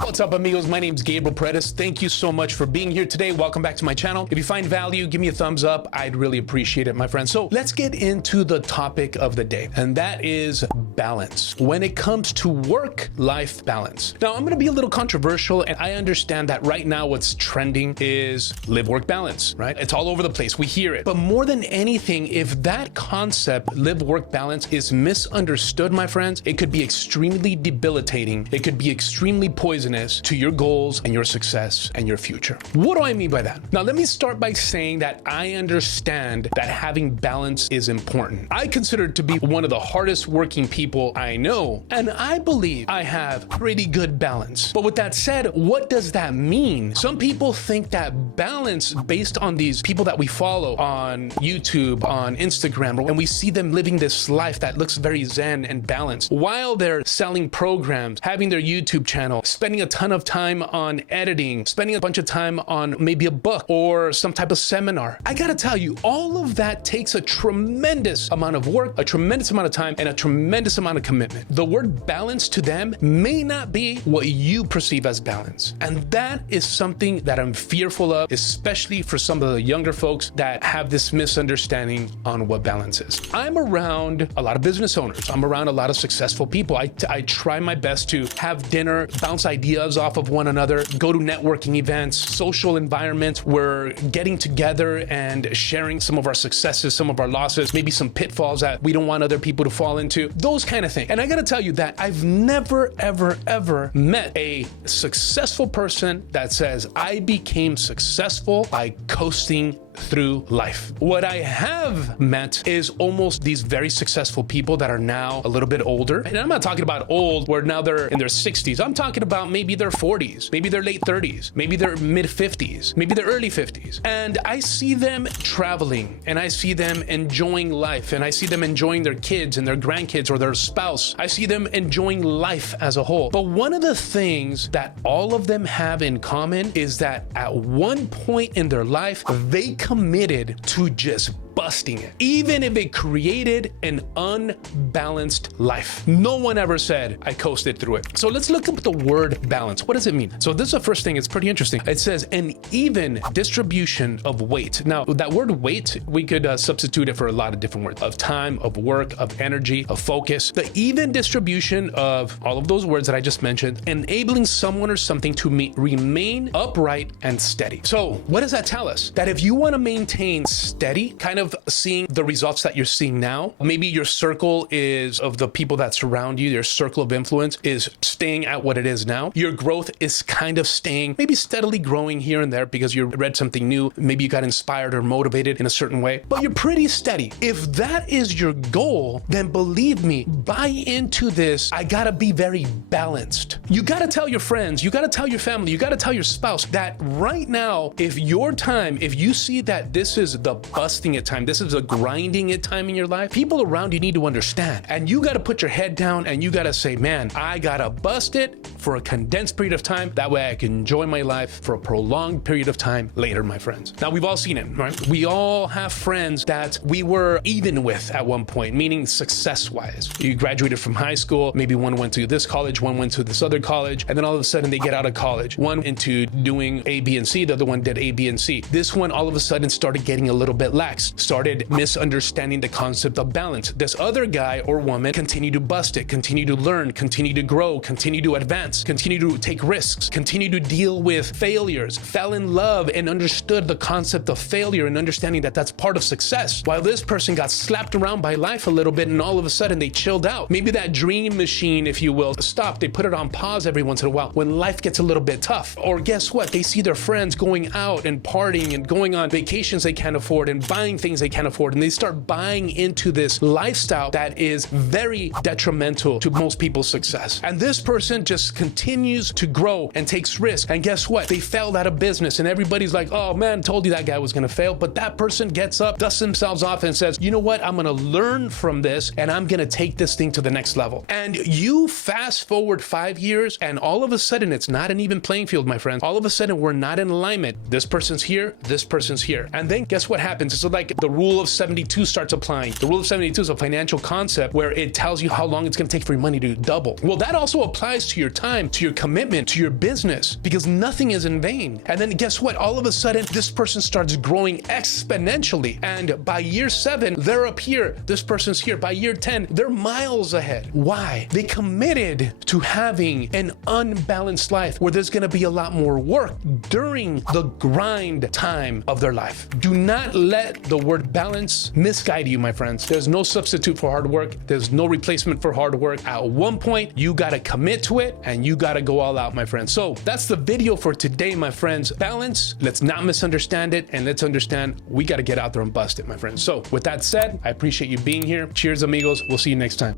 What's up, amigos? My name's Gabriel Paredes. Thank you so much for being here today. Welcome back to my channel. If you find value, give me a thumbs up. I'd really appreciate it, my friends. So let's get into the topic of the day, and that is balance. When it comes to work-life balance. Now, I'm going to be a little controversial, and I understand that right now what's trending is live-work balance, right? It's all over the place. We hear it. But more than anything, if that concept, live-work balance, is misunderstood, my friends, it could be extremely debilitating. It could be extremely poisonous to your goals and your success and your future. What do I mean by that? Now, let me start by saying that I understand that having balance is important. I consider it to be one of the hardest working people I know, and I believe I have pretty good balance. But with that said, what does that mean? Some people think that balance, based on these people that we follow on YouTube, on Instagram, and we see them living this life that looks very zen and balanced while they're selling programs, having their YouTube channel, spending a ton of time on editing, spending a bunch of time on maybe a book or some type of seminar. I gotta tell you, all of that takes a tremendous amount of work, a tremendous amount of time, and a tremendous amount of commitment. The word balance to them may not be what you perceive as balance. And that is something that I'm fearful of, especially for some of the younger folks that have this misunderstanding on what balance is. I'm around a lot of business owners. I'm around a lot of successful people. I try my best to have dinner, bounce ideas off of one another, go to networking events, social environments. We're getting together and sharing some of our successes, some of our losses, maybe some pitfalls that we don't want other people to fall into, those kind of things. And I gotta tell you that I've never, ever met a successful person that says, I became successful by coasting through life. What I have met is almost these very successful people that are now a little bit older. And I'm not talking about old where now they're in their 60s. I'm talking about maybe their 40s, maybe their late 30s, maybe their mid 50s, maybe their early 50s. And I see them traveling, and I see them enjoying life, and I see them enjoying their kids and their grandkids or their spouse. I see them enjoying life as a whole. But one of the things that all of them have in common is that at one point in their life, they committed to just busting it, even if it created an unbalanced life. No one ever said, I coasted through it. So let's look up the word balance. What does it mean? So this is the first thing. It's pretty interesting. It says an even distribution of weight. Now, that word weight, we could substitute it for a lot of different words: of time, of work, of energy, of focus. The even distribution of all of those words that I just mentioned, enabling someone or something to remain upright and steady. So what does that tell us? That if you want to maintain steady, kind of seeing the results that you're seeing now, maybe your circle is of the people that surround you, your circle of influence is staying at what it is now. Your growth is kind of staying, maybe steadily growing here and there because you read something new, maybe you got inspired or motivated in a certain way, but you're pretty steady. If that is your goal, then believe me, buy into this. I gotta be very balanced. You gotta tell your friends, you gotta tell your family, you gotta tell your spouse that right now, if you see that this is the busting it time, this is a grinding it time in your life, people around you need to understand. And you got to put your head down and you got to say, man, I got to bust it for a condensed period of time. That way I can enjoy my life for a prolonged period of time later, my friends. Now, we've all seen it, right? We all have friends that we were even with at one point, meaning success-wise. You graduated from high school, maybe one went to this college, one went to this other college, and then all of a sudden they get out of college. One into doing A, B, and C, the other one did A, B, and C. This one all of a sudden started getting a little bit lax, started misunderstanding the concept of balance. This other guy or woman continued to bust it, continue to learn, continue to grow, continue to advance, continue to take risks, continue to deal with failures, fell in love and understood the concept of failure and understanding that that's part of success. While this person got slapped around by life a little bit and all of a sudden they chilled out. Maybe that dream machine, if you will, stopped. They put it on pause every once in a while when life gets a little bit tough. Or guess what? They see their friends going out and partying and going on vacations they can't afford and buying things they can't afford, and they start buying into this lifestyle that is very detrimental to most people's success. And this person just continues to grow and takes risks. And guess what? They failed out of business, and everybody's like, oh man, told you that guy was gonna fail. But that person gets up, dusts themselves off, and says, you know what? I'm gonna learn from this, and I'm gonna take this thing to the next level. And you fast forward 5 years, and all of a sudden, it's not an even playing field, my friends. All of a sudden, we're not in alignment. This person's here, this person's here. And then guess what happens? It's like the rule of 72 starts applying. The rule of 72 is a financial concept where it tells you how long it's going to take for your money to double. Well, that also applies to your time, to your commitment, to your business, because nothing is in vain. And then guess what? All of a sudden, this person starts growing exponentially. And by year 7, they're up here. This person's here. By year 10, they're miles ahead. Why? They committed to having an unbalanced life where there's going to be a lot more work during the grind time of their life. Do not let the word balance misguide you, my friends. There's no substitute for hard work. There's no replacement for hard work. At one point, you got to commit to it and you got to go all out, my friends. So that's the video for today, my friends. Balance, let's not misunderstand it, and let's understand we got to get out there and bust it, my friends. So with that said, I appreciate you being here. Cheers, amigos. We'll see you next time.